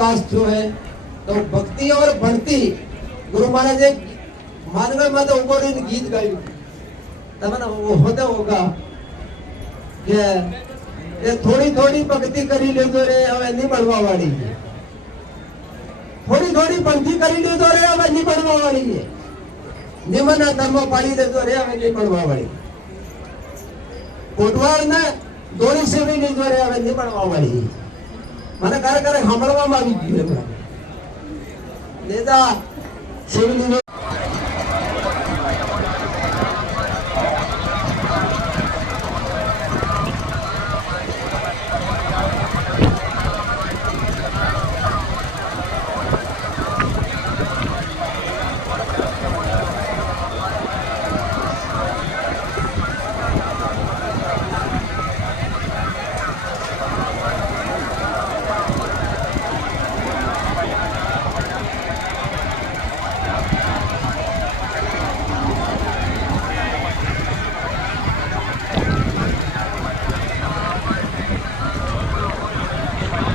विकास थयो है। तो भक्ति और भक्ति गुरु महाराज मानगढ़ में तो उबो रहीने गीत गायु तमने होते होगा के ए थोड़ी थोड़ी भक्ति करी लेजो रे हवे नहीं बनवा वाली है। थोड़ी थोड़ी पंथी करी लेजो रे हवे नहीं बनवा वाली है। निमन धर्म पाली लेजो रे हवे नहीं बनवा वाली। कोटवाल ने दोरी सेवी लेजो रे हवे नहीं बनवा वाली। મને કરે કરે સાંભળવામાં આવી ગયું એમના નેતા સેવી